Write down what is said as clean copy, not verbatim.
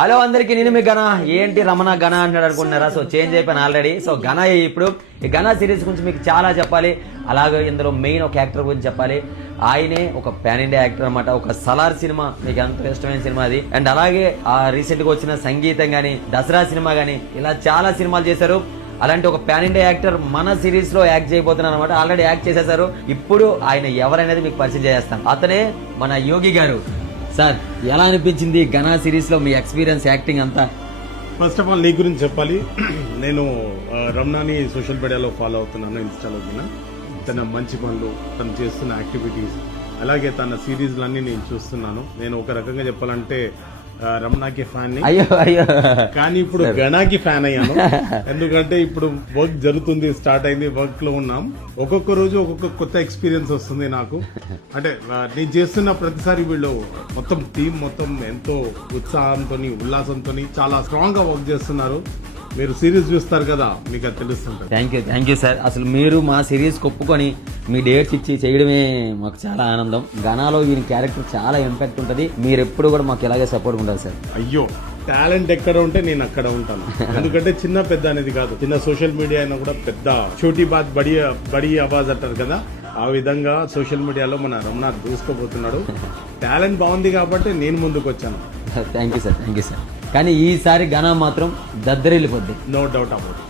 Hello అందరికి, నేను మీ గణ. ఏంటి రమణ గణ అంటాడు అనుకుంటున్నారా? సో చేంజ్ అయిపోయాను ఆల్రెడీ. సో గణ ఇప్పుడు ఈ గణ సిరీస్ గురించి మీకు చాలా చెప్పాలి. అలాగే ఇందులో మెయిన్ ఒక యాక్టర్ గురించి చెప్పాలి. ఆయనే ఒక పాన్ ఇండియా యాక్టర్ అనమాట. ఒక సలార్ సినిమా మీకు ఎంతో ఇష్టమైన సినిమా అది. అండ్ అలాగే ఆ రీసెంట్ గా వచ్చిన సంగీతం గానీ, దసరా సినిమా గానీ, ఇలా చాలా సినిమాలు చేశారు. అలాంటి ఒక పాన్ ఇండియా యాక్టర్ మన సిరీస్ లో యాక్ట్ చేయబోతున్నారు అనమాట. ఆల్రెడీ యాక్ట్ చేసేసారు. ఇప్పుడు ఆయన ఎవరనేది మీకు పరిచయం చేస్తాను. అతనే మన యోగి గారు. సార్, ఎలా అనిపించింది గనా సిరీస్ లో మీ ఎక్స్పీరియన్స్ యాక్టింగ్ అంతా? ఫస్ట్ ఆఫ్ ఆల్ నీ గురించి చెప్పాలి. నేను రమణాని సోషల్ మీడియాలో ఫాలో అవుతున్నాను, ఇన్స్టాలో కూడా. తన మంచి పనులు, తను చేస్తున్న యాక్టివిటీస్, అలాగే తన సిరీస్లన్నీ నేను చూస్తున్నాను. నేను ఒక రకంగా చెప్పాలంటే రమణాకి ఫ్యాన్ ని. అయ్యో అయ్యో, కానీ ఇప్పుడు గణాకి ఫ్యాన్ అయ్యాను. ఎందుకంటే ఇప్పుడు వర్క్ జరుగుతుంది, స్టార్ట్ అయింది, వర్క్ లో ఉన్నాం. ఒక్కొక్క రోజు ఒక్కొక్క కొత్త ఎక్స్పీరియన్స్ వస్తుంది నాకు. అంటే నేను చేస్తున్న ప్రతిసారి వీళ్ళు మొత్తం టీం మొత్తం ఎంతో ఉత్సాహంతో, ఉల్లాసంతో చాలా స్ట్రాంగ్ గా వర్క్ చేస్తున్నారు. మీరు సిరీస్ చూస్తారు కదా, మీకు అది తెలుస్తుంటుంది. Thank you sir. అసలు మీరు మా సిరీస్ ఒప్పుకొని మీ డేట్స్ ఇచ్చి చేయడమే మాకు చాలా ఆనందం. గనాలో వీరి క్యారెక్టర్ చాలా ఇంపాక్ట్ ఉంటుంది. మీరు ఎప్పుడు కూడా మాకు ఇలాగే సపోర్ట్ ఉండాలి సార్. అయ్యో, టాలెంట్ ఎక్కడ ఉంటే నేను అక్కడ ఉంటాను. ఎందుకంటే చిన్న పెద్ద అనేది కాదు. చిన్న సోషల్ మీడియా అయినా కూడా పెద్ద చోటీ బాత్ బడి ఆవాజ్ అంటారు కదా, ఆ విధంగా సోషల్ మీడియాలో మన రమణ దూసుకోబోతున్నాడు. టాలెంట్ బాగుంది కాబట్టి నేను ముందుకు వచ్చాను. Thank you sir. కానీ ఈసారి గనా మాత్రం దద్దరిల్లిపోద్ది. No doubt about.